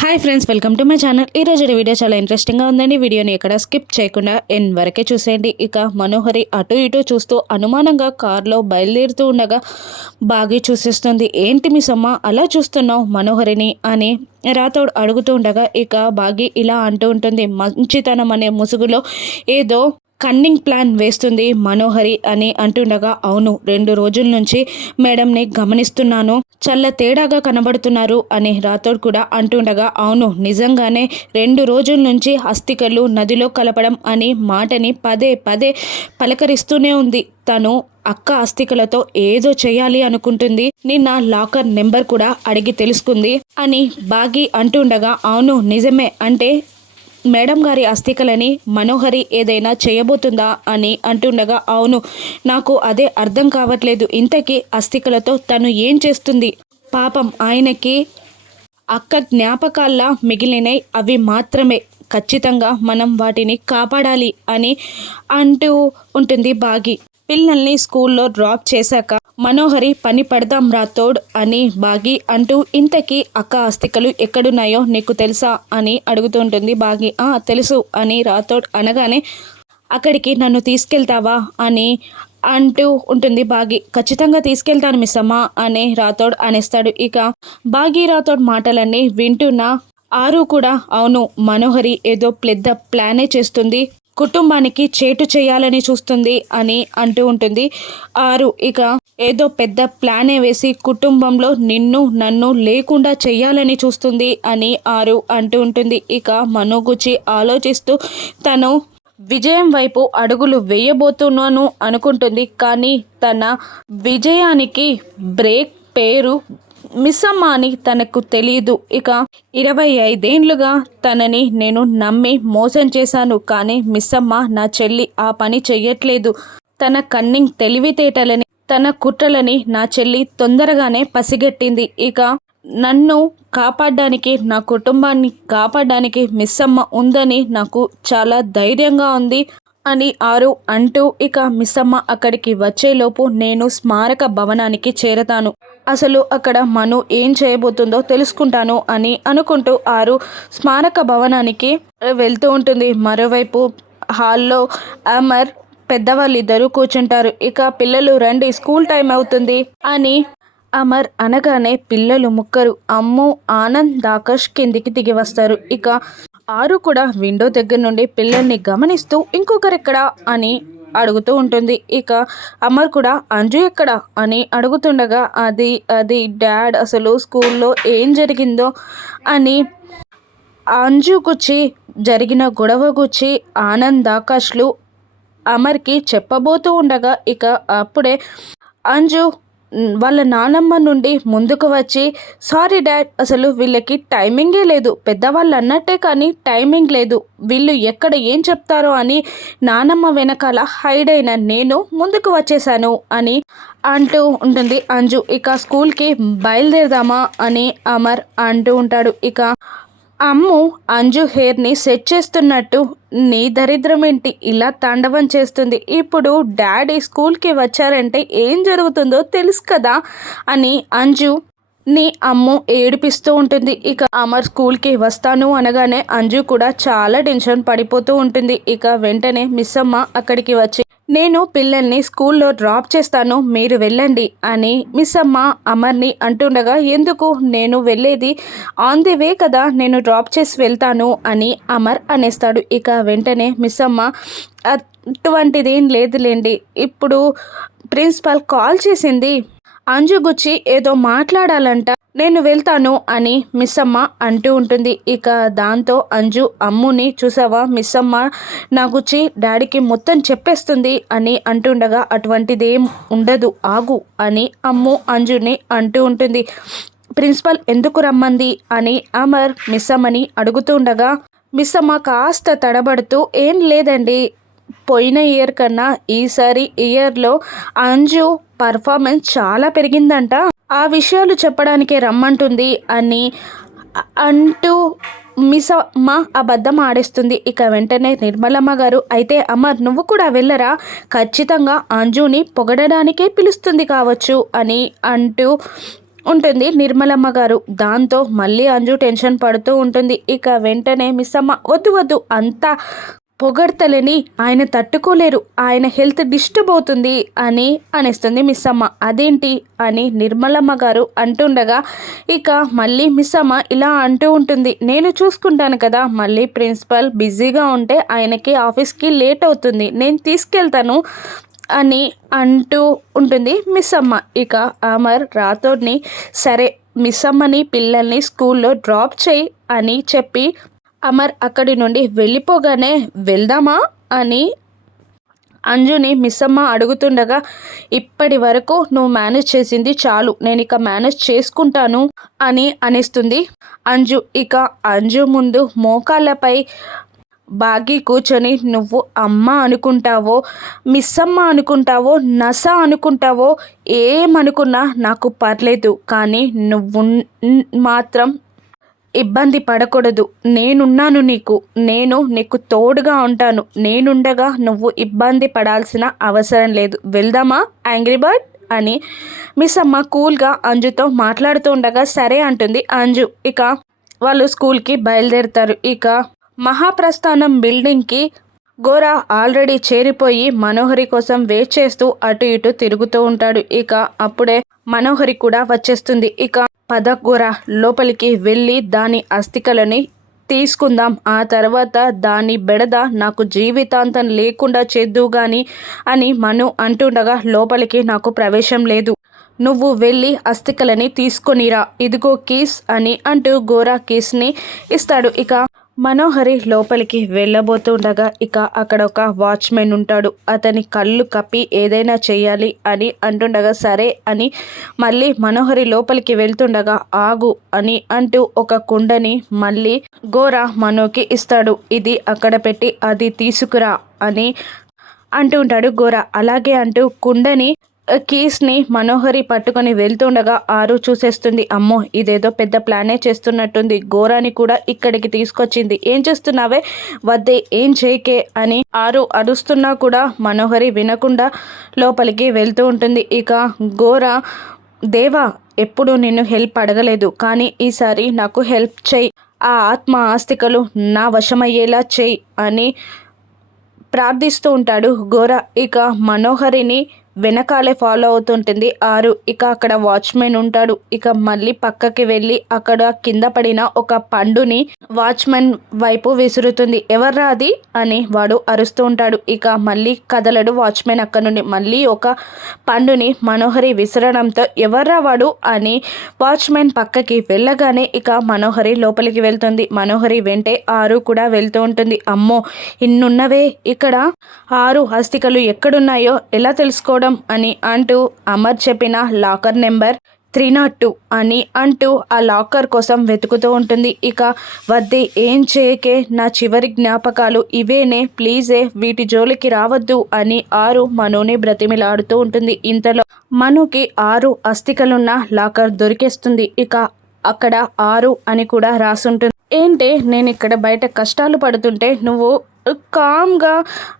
Hi friends, welcome to my channel. ఈరోజు video చాలా ఇంట్రెస్టింగ్గా ఉందండి. వీడియోని ఎక్కడ స్కిప్ చేయకుండా ఎండ్ వరకే చూసేయండి. ఇక మనోహరి అటు ఇటు చూస్తూ అనుమానంగా కారులో బయలుదేరుతూ ఉండగా బాగి చూసేస్తుంది. ఏంటి మిస్ అమ్మ అలా చూస్తున్నావు మనోహరిని అని రాథోడ్ అడుగుతూ ఉండగా ఇక బాగి ఇలా అంటూ ఉంటుంది. మంచితనం అనే ముసుగులో ఏదో కన్నింగ్ ప్లాన్ వేస్తుంది మనోహరి అని అంటుండగా, అవును 2 రోజుల నుంచి మేడంని గమనిస్తున్నాను, చాలా తేడాగా కనబడుతున్నారు అని రాథోడ్ కూడా అంటుండగా, అవును నిజంగానే 2 రోజుల నుంచి అస్థికలు నదిలో కలపడం అని మాటని పదే పదే పలకరిస్తూనే ఉంది. తను అక్క అస్థికలతో ఏదో చేయాలి అనుకుంటుంది. నిన్న లాకర్ నెంబర్ కూడా అడిగి తెలుసుకుంది అని బాగి అంటుండగా, అవును నిజమే, అంటే మేడం గారి అస్థికలని మనోహరి ఏదైనా చేయబోతుందా అని అంటుండగా, అవును నాకు అదే అర్థం కావట్లేదు. ఇంతకీ అస్థికలతో తను ఏం చేస్తుంది? పాపం ఆయనకి అక్క జ్ఞాపకాల్లా మిగిలినై అవి మాత్రమే, ఖచ్చితంగా మనం వాటిని కాపాడాలి అని అంటూ ఉంటుంది బాగి. పిల్లల్ని స్కూల్లో డ్రాప్ చేశాక మనోహరి పని పడదాం రాథోడ్ అని బాగి అంటూ, ఇంతకీ అక్క అస్థికలు ఎక్కడున్నాయో నీకు తెలుసా అని అడుగుతుంటుంది బాగి. తెలుసు అని రాథోడ్ అనగానే, అక్కడికి నన్ను తీసుకెళ్తావా అని అంటూ ఉంటుంది బాగి. ఖచ్చితంగా తీసుకెళ్తాను మిస్ అమ్మ అని రాథోడ్ అనేస్తాడు. ఇక బాగి రాథోడ్ మాటలన్నీ వింటున్న ఆరు కూడా, అవును మనోహరి ఏదో పెద్ద ప్లానే చేస్తుంది, కుటుంబానికి చేటు చేయాలని చూస్తుంది అని అంటూ ఉంటుంది ఆరు. ఇక ఏదో పెద్ద ప్లానే వేసి కుటుంబంలో నిన్ను నన్ను లేకుండా చెయ్యాలని చూస్తుంది అని ఆరు అంటూ ఉంటుంది. ఇక మనోగుచి ఆలోచిస్తూ తను విజయం వైపు అడుగులు వేయబోతున్నాను అనుకుంటుంది. కానీ తన విజయానికి బ్రేక్ పేరు మిస్సమ్మ అని తనకు తెలియదు. ఇక 25 ఏళ్లుగా తనని నేను నమ్మి మోసం చేశాను. కానీ మిస్సమ్మ నా చెల్లి ఆ పని చెయ్యట్లేదు. తన కన్నింగ్ తెలివితేటలని, తన కుట్రలని నా చెల్లి తొందరగానే పసిగట్టింది. ఇక నన్ను కాపాడడానికి, నా కుటుంబాన్ని కాపాడడానికి మిస్సమ్మ ఉందని నాకు చాలా ధైర్యంగా ఉంది అని ఆరు అంటూ, ఇక మిస్సమ్మ అక్కడికి వచ్చేలోపు నేను స్మారక భవనానికి చేరతాను, అసలు అక్కడ మను ఏం చేయబోతుందో తెలుసుకుంటాను అని అనుకుంటూ ఆరు స్మారక భవనానికి వెళ్తూ ఉంటుంది. మరోవైపు హాల్లో అమర్ పెద్దవాళ్ళిద్దరూ కూర్చుంటారు. ఇక పిల్లలు రండి స్కూల్ టైం అవుతుంది అని అమర్ అనగానే పిల్లలు ముగ్గురు అమ్ము, ఆనంద్, ఆకాష్ కిందికి దిగి వస్తారు. ఇక ఆరు కూడా విండో దగ్గర నుండి పిల్లల్ని గమనిస్తూ ఇంకొకరెక్కడా అని అడుగుతూ ఉంటుంది. ఇక అమర్ కూడా అంజు ఎక్కడ అని అడుగుతుండగా, అది డాడ్ అసలు స్కూల్లో ఏం జరిగిందో అని అంజు గుచ్చి జరిగిన గొడవ గుచ్చి ఆనంద్, ఆకాష్లు అమర్కి చెప్పబోతూ ఉండగా, ఇక అప్పుడే అంజు వాళ్ళ నానమ్మ నుండి ముందుకు వచ్చి, సారీ డాడ్, అసలు వీళ్ళకి టైమింగే లేదు, పెద్దవాళ్ళు అన్నట్టే కానీ టైమింగ్ లేదు, వీళ్ళు ఎక్కడ ఏం చెప్తారో అని నానమ్మ వెనకాల హైడ్ అయిన నేను ముందుకు వచ్చేసాను అని అంటూ ఉంటుంది అంజు. ఇక స్కూల్కి బయలుదేరదామా అని అమర్ అంటూ ఉంటాడు. ఇక అమ్ము అంజు హెయిర్ని సెట్ చేస్తున్నట్టు, నీ దరిద్రం ఏంటి ఇలా తాండవం చేస్తుంది, ఇప్పుడు డాడీ స్కూల్కి వచ్చారంటే ఏం జరుగుతుందో తెలుసు కదా అని అంజు నీ అమ్ము ఏడిపిస్తూ ఉంటుంది. ఇక అమర్ స్కూల్కి వస్తాను అనగానే అంజు కూడా చాలా టెన్షన్ పడిపోతూ ఉంటుంది. ఇక వెంటనే మిస్సమ్మ అక్కడికి వచ్చి, నేను పిల్లల్ని స్కూల్లో డ్రాప్ చేస్తాను, మీరు వెళ్ళండి అని మిస్సమ్మ అమర్ని అంటుండగా, ఎందుకు, నేను వెళ్ళేది ఆన్ ది వే కదా, నేను డ్రాప్ చేసి వెళ్తాను అని అమర్ అనేస్తాడు. ఇక వెంటనే మిస్సమ్మ, అటువంటిదేం లేదులేండి, ఇప్పుడు ప్రిన్సిపల్ కాల్ చేసింది, అంజు గుచ్చి ఏదో మాట్లాడాలంట, నేను వెళ్తాను అని మిస్సమ్మ అంటూ ఉంటుంది. ఇక దాంతో అంజు అమ్ముని, చూసావా మిస్సమ్మ నా గుచ్చి డాడీకి మొత్తం చెప్పేస్తుంది అని అంటుండగా, అటువంటిదేం ఉండదు ఆగు అని అమ్ము అంజుని అంటూ ఉంటుంది. ప్రిన్సిపల్ ఎందుకు రమ్మంది అని అమర్ మిస్సమ్మని అడుగుతుండగా, మిస్సమ్మ కాస్త తడబడుతూ, ఏం లేదండి, పోయిన ఇయర్ కన్నా ఈసారి ఇయర్లో అంజు పర్ఫార్మెన్స్ చాలా పెరిగిందంట, ఆ విషయాలు చెప్పడానికే రమ్మంటుంది అని అంటూ మిస్సమ్మ అబద్ధం ఆడేస్తుంది. ఇక వెంటనే నిర్మలమ్మ గారు, అయితే అమర్ నువ్వు కూడా వెళ్ళరా, ఖచ్చితంగా అంజుని పొగడడానికే పిలుస్తుంది కావచ్చు అని అంటూ ఉంటుంది నిర్మలమ్మ గారు. దాంతో మళ్ళీ అంజు టెన్షన్ పడుతూ ఉంటుంది. ఇక వెంటనే మిస్ అమ్మ వద్దు వద్దు అంతా పొగడ్తలని ఆయన తట్టుకోలేరు, ఆయన హెల్త్ డిస్టర్బ్ అవుతుంది అని అనేస్తుంది మిస్ అమ్మ. అదేంటి అని నిర్మలమ్మ గారు అంటుండగా ఇక మళ్ళీ మిస్ అమ్మ ఇలా అంటూ ఉంటుంది, నేను చూసుకుంటాను కదా, మళ్ళీ ప్రిన్సిపల్ బిజీగా ఉంటే ఆయనకి ఆఫీస్కి లేట్ అవుతుంది, నేను తీసుకెళ్తాను అని అంటూ ఉంటుంది మిస్ అమ్మ. ఇక అమర్ రాథోడ్ని సరే మిస్ అమ్మని పిల్లల్ని స్కూల్లో డ్రాప్ చేయి అని చెప్పి అమర్ అక్కడి నుండి వెళ్ళిపోగానే వెళ్దామా అని అంజుని మిస్ అమ్మ అడుగుతుండగా ఇప్పటి వరకు నువ్వు మేనేజ్ చేసింది చాలు, నేను ఇక మేనేజ్ చేసుకుంటాను అని అనిస్తుంది అంజు. ఇక అంజు ముందు మోకాళ్ళపై బాగి కూర్చొని నువ్వు అమ్మ అనుకుంటావో మిస్ అమ్మ అనుకుంటావో నస అనుకుంటావో ఏమనుకున్నా నాకు పర్లేదు, కానీ నువ్వు మాత్రం ఇబ్బంది పడకూడదు, నేనున్నాను నేను నీకు తోడుగా ఉంటాను, నేనుండగా నువ్వు ఇబ్బంది పడాల్సిన అవసరం లేదు, వెళ్దామా యాంగ్రీ బర్డ్ అని మిస్ అమ్మ కూల్గా అంజుతో మాట్లాడుతూ ఉండగా సరే అంటుంది అంజు. ఇక వాళ్ళు స్కూల్కి బయలుదేరుతారు. ఇక మహాప్రస్థానం బిల్డింగ్కి గోరా ఆల్రెడీ చేరిపోయి మనోహరి కోసం వెయిట్ చేస్తూ అటు ఇటు తిరుగుతూ ఉంటాడు. ఇక అప్పుడే మనోహరి కూడా వచ్చేస్తుంది. ఇక పద గోరా లోపలికి వెళ్ళి దాని అస్థికలని తీసుకుందాం, ఆ తర్వాత దాని బెడద నాకు జీవితాంతం లేకుండా చేద్దు గాని అని మను అంటుండగా లోపలికి నాకు ప్రవేశం లేదు, నువ్వు వెళ్ళి అస్థికలని తీసుకొనిరా, ఇదిగో కీస్ అని అంటూ గోరా కీస్ని ఇస్తాడు. ఇక మనోహరి లోపలికి వెళ్ళబోతుండగా ఇక అక్కడ ఒక వాచ్మెన్ ఉంటాడు. అతని కళ్ళు కప్పి ఏదైనా చేయాలి అని అంటుండగా సరే అని మళ్ళీ మనోహరి లోపలికి వెళ్తుండగా ఆగు అని అంటూ ఒక కుండని మళ్ళీ గోరా మనోకి ఇస్తాడు. ఇది అక్కడ పెట్టి అది తీసుకురా అని అంటూ ఉంటాడు గోరా. అలాగే అంటూ కుండని కీస్ని మనోహరి పట్టుకొని వెళ్తుండగా ఆరు చూసేస్తుంది. అమ్మో ఇదేదో పెద్ద ప్లానే చేస్తున్నట్టుంది, గోరాని కూడా ఇక్కడికి తీసుకొచ్చింది, ఏం చేస్తున్నావే, వద్దే ఏం చేయకే అని ఆరు అరుస్తున్నా కూడా మనోహరి వినకుండా లోపలికి వెళ్తూ ఉంటుంది. ఇక గోరా దేవా ఎప్పుడు నిన్ను హెల్ప్ అడగలేదు, కానీ ఈసారి నాకు హెల్ప్ చేయి, ఆ ఆత్మ ఆస్తికలు నా వశమయ్యేలా చేయి అని ప్రార్థిస్తూ ఉంటాడు గోరా. ఇక మనోహరిని వెనకాలే ఫాలో అవుతుంటుంది ఆరు. ఇక అక్కడ వాచ్మెన్ ఉంటాడు. ఇక మళ్ళీ పక్కకి వెళ్ళి అక్కడ కింద పడిన ఒక పండుని వాచ్మెన్ వైపు విసురుతుంది. ఎవర్రా అది అని వాడు అరుస్తూ ఉంటాడు. ఇక మళ్ళీ కదలడు వాచ్మెన్ అక్కడ నుండి. మళ్ళీ ఒక పండుని మనోహరి విసరడంతో ఎవర్రా వాడు అని వాచ్మెన్ పక్కకి వెళ్ళగానే ఇక మనోహరి లోపలికి వెళ్తుంది. మనోహరి వెంటే ఆరు కూడా వెళ్తూ ఉంటుంది. అమ్మో ఇన్నున్నవే, ఇక్కడ ఆరు అస్థికలు ఎక్కడున్నాయో ఎలా తెలుసుకోవడం అని అంటూ అమర్ చెప్పిన లాకర్ నెంబర్ 302 అని అంటూ ఆ లాకర్ కోసం వెతుకుతూ ఉంటుంది. ఇక వద్దే ఏం చేయకే, నా చివరి జ్ఞాపకాలు ఇవేనే, ప్లీజే వీటి జోలికి రావద్దు అని ఆరు మనుని బ్రతిమిలాడుతూ ఉంటుంది. ఇంతలో మనుకి 6 అస్థికలున్న లాకర్ దొరికేస్తుంది. ఇక అక్కడ 6 అని కూడా రాసుంటుంది. ఏంటే నేను ఇక్కడ బయట కష్టాలు పడుతుంటే నువ్వు కామ్గా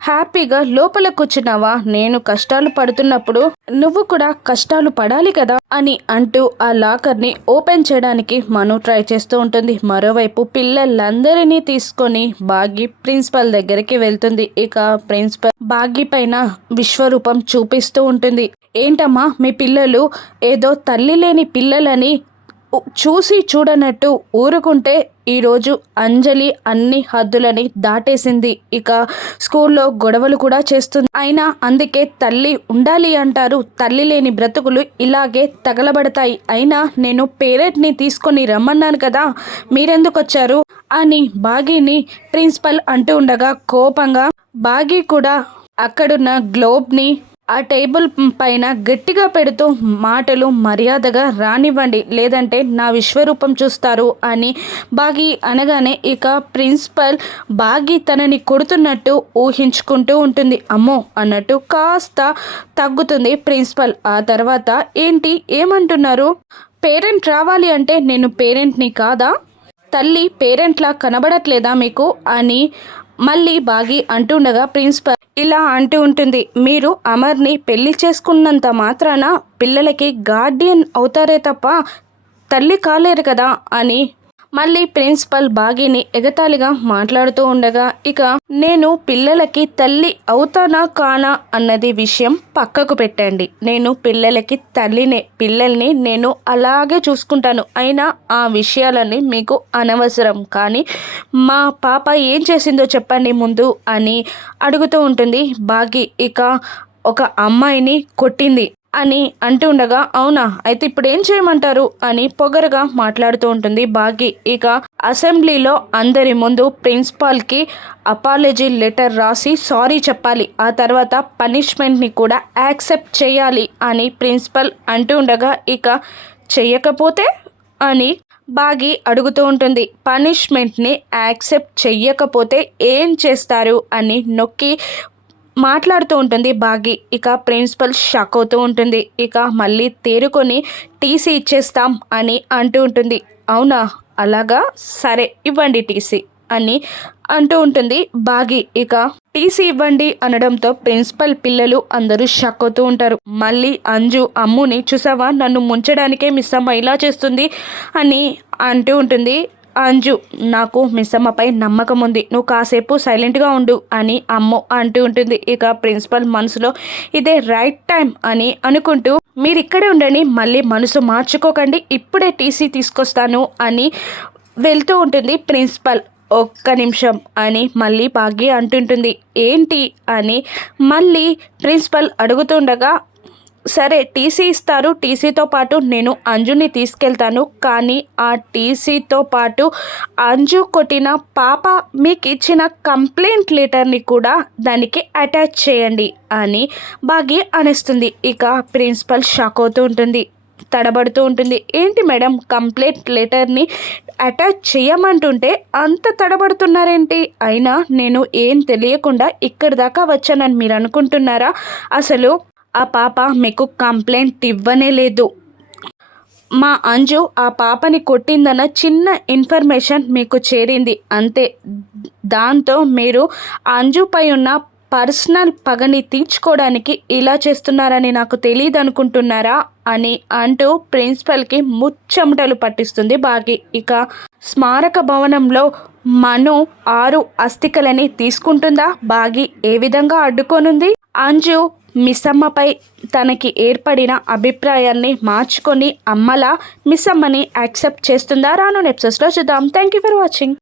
హ్యాపీగా లోపల కూర్చున్నావా, నేను కష్టాలు పడుతున్నప్పుడు నువ్వు కూడా కష్టాలు పడాలి కదా అని అంటూ ఆ లాకర్ని ఓపెన్ చేయడానికి మను ట్రై చేస్తూ ఉంటుంది. మరోవైపు పిల్లలందరినీ తీసుకొని బాగి ప్రిన్సిపల్ దగ్గరికి వెళ్తుంది. ఇక ప్రిన్సిపల్ బాగి పైన విశ్వరూపం చూపిస్తూ ఉంటుంది. ఏంటమ్మా మీ పిల్లలు ఏదో తల్లి లేని పిల్లలని చూసి చూడనట్టు ఊరుకుంటే ఈరోజు అంజలి అన్ని హద్దులని దాటేసింది, ఇక స్కూల్లో గొడవలు కూడా చేస్తుంది, అయినా అందుకే తల్లి ఉండాలి అంటారు, తల్లి లేని బ్రతుకులు ఇలాగే తగలబడతాయి, అయినా నేను పేరెంట్ని తీసుకొని రమ్మన్నాను కదా మీరెందుకు వచ్చారు అని బాగీని ప్రిన్సిపల్ అంటూ ఉండగా కోపంగా బాగీ కూడా అక్కడున్న గ్లోబ్ని ఆ టేబుల్ పైన గట్టిగా పెడుతూ మాటలు మర్యాదగా రానివ్వండి, లేదంటే నా విశ్వరూపం చూస్తారు అని బాగి అనగానే ఇక ప్రిన్సిపల్ బాగి తనని కొడుతున్నట్టు ఊహించుకుంటూ ఉంటుంది. అమ్మో అన్నట్టు కాస్త తగ్గుతుంది ప్రిన్సిపల్. ఆ తర్వాత ఏంటి ఏమంటున్నారు, పేరెంట్ రావాలి అంటే నేను పేరెంట్ని కాదా, తల్లి పేరెంట్లా కనబడట్లేదా మీకు అని మళ్ళీ బాగి అంటుండగా ప్రిన్సిపల్ ఇలా అంటూ ఉంటుంది. మీరు అమర్ని పెళ్లి చేసుకున్నంత మాత్రాన పిల్లలకి గార్డియన్ అవుతారే తప్ప తల్లి కాలేరు కదా అని మళ్ళీ ప్రిన్సిపల్ బాగీని ఎగతాళిగా మాట్లాడుతూ ఉండగా, ఇక నేను పిల్లలకి తల్లి అవుతానా కానా అన్నది విషయం పక్కకు పెట్టండి. నేను పిల్లలకి తల్లినే, పిల్లల్ని నేను అలాగే చూసుకుంటాను. అయినా ఆ విషయాలన్నీ మీకు అనవసరం. కానీ మా పాప ఏం చేసిందో చెప్పండి ముందు అని అడుగుతూ ఉంటుంది బాగీ. ఇక ఒక అమ్మాయిని కొట్టింది అని అంటూ ఉండగా, అవునా, అయితే ఇప్పుడు ఏం చేయమంటారు అని పొగరుగా మాట్లాడుతూ ఉంటుంది బాగీ. ఇక అసెంబ్లీలో అందరి ముందు ప్రిన్సిపాల్కి అపాలజీ లెటర్ రాసి సారీ చెప్పాలి, ఆ తర్వాత పనిష్మెంట్ని కూడా యాక్సెప్ట్ చేయాలి అని ప్రిన్సిపల్ అంటూ ఉండగా, ఇక చెయ్యకపోతే అని బాగీ అడుగుతూ ఉంటుంది. పనిష్మెంట్ని యాక్సెప్ట్ చెయ్యకపోతే ఏం చేస్తారు అని నొక్కి మాట్లాడుతూ ఉంటుంది బాగీ. ఇక ప్రిన్సిపల్ షాక్ అవుతూ ఉంటుంది. ఇక మళ్ళీ తేరుకొని టీసీ ఇచ్చేస్తాం అని అంటూ ఉంటుంది. అవునా, అలాగా, సరే ఇవ్వండి టీసీ అని అంటూ ఉంటుంది బాగీ. ఇక టీసీ ఇవ్వండి అనడంతో ప్రిన్సిపల్ పిల్లలు అందరూ షాక్ అవుతూ ఉంటారు. మళ్ళీ అంజు అమ్ముని చూసావా, నన్ను ముంచడానికే మిస్ అమ్మ ఇలా చేస్తుంది అని అంటూ ఉంటుంది. అంజు, నాకు మిస్ అమ్మపై నమ్మకం ఉంది, నువ్వు కాసేపు సైలెంట్గా ఉండు అని అమ్ము అంటూ ఉంటుంది. ఇక ప్రిన్సిపల్ మనసులో ఇదే రైట్ టైం అని అనుకుంటూ, మీరు ఇక్కడే ఉండండి, మళ్ళీ మనసు మార్చుకోకండి, ఇప్పుడే టీసీ తీసుకొస్తాను అని వెళ్తూ ఉంటుంది ప్రిన్సిపల్. ఒక్క నిమిషం అని మళ్ళీ బాగీ అంటుంటుంది. ఏంటి అని మళ్ళీ ప్రిన్సిపల్ అడుగుతుండగా, సరే టీసీ ఇస్తారు, టీసీతో పాటు నేను అంజుని తీసుకెళ్తాను, కానీ ఆ టీసీతో పాటు అంజు కొట్టిన పాప మీకు ఇచ్చిన కంప్లైంట్ లెటర్ని కూడా దానికి అటాచ్ చేయండి అని బాగీ అనేస్తుంది. ఇక ప్రిన్సిపల్ షాక్ అవుతూ ఉంటుంది, తడబడుతూ ఉంటుంది. ఏంటి మేడం, కంప్లైంట్ లెటర్ని అటాచ్ చేయమంటుంటే అంత తడబడుతున్నారేంటి? అయినా నేను ఏం తెలియకుండా ఇక్కడి దాకా వచ్చానని మీరు అనుకుంటున్నారా? అసలు ఆ పాప మీకు కంప్లైంట్ ఇవ్వనే లేదు. మా అంజు ఆ పాపని కొట్టిందన్న చిన్న ఇన్ఫర్మేషన్ మీకు చేరింది అంతే. దాంతో మీరు అంజుపై ఉన్న పర్సనల్ పగని తీర్చుకోవడానికి ఇలా చేస్తున్నారని నాకు తెలియదు అనుకుంటున్నారా అని అంటూ ప్రిన్సిపల్కి ముచ్చెమటలు పట్టిస్తుంది బాగీ. ఇక స్మారక భవనంలో మను 6 అస్థికలని తీసుకుంటుందా బాగీ ఏ విధంగా అడ్డుకోనుంది? అంజు మిస్సమ్మపై తనకి ఏర్పడిన అభిప్రాయాన్ని మార్చుకొని అమ్మలా మిస్సమ్మని యాక్సెప్ట్ చేస్తుందా? రాను ఎపిసోడ్స్లో చూద్దాం. Thank you for watching.